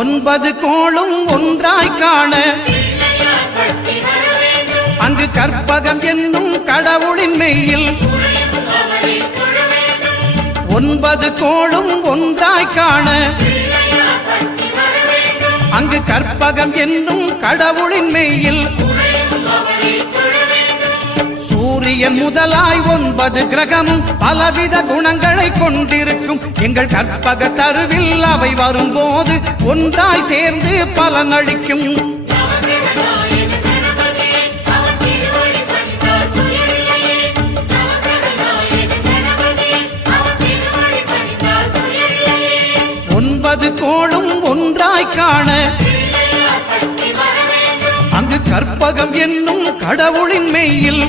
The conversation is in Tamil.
ஒன்பது கோளும் ஒன்றாய் காண அங்கு கற்பகம் என்னும் கடவுளின் மெய்யில் ஒன்பது கோளும் ஒன்றாய் காண அங்கு கற்பகம் என்னும் கடவுளின் மெய்யில் சூரியன் முதலாய் 9 கிரகமும் பலவித குணங்களை கொண்டிருக்கும் எங்கள் கற்பக தருவில் அவை வரும்போது ஒன்றாய் சேர்ந்து பலனளிக்கும். ஒன்பது கோளும் ஒன்றாய் காண அங்கு கற்பகம் என்னும் கடவுளின் மெய்யில்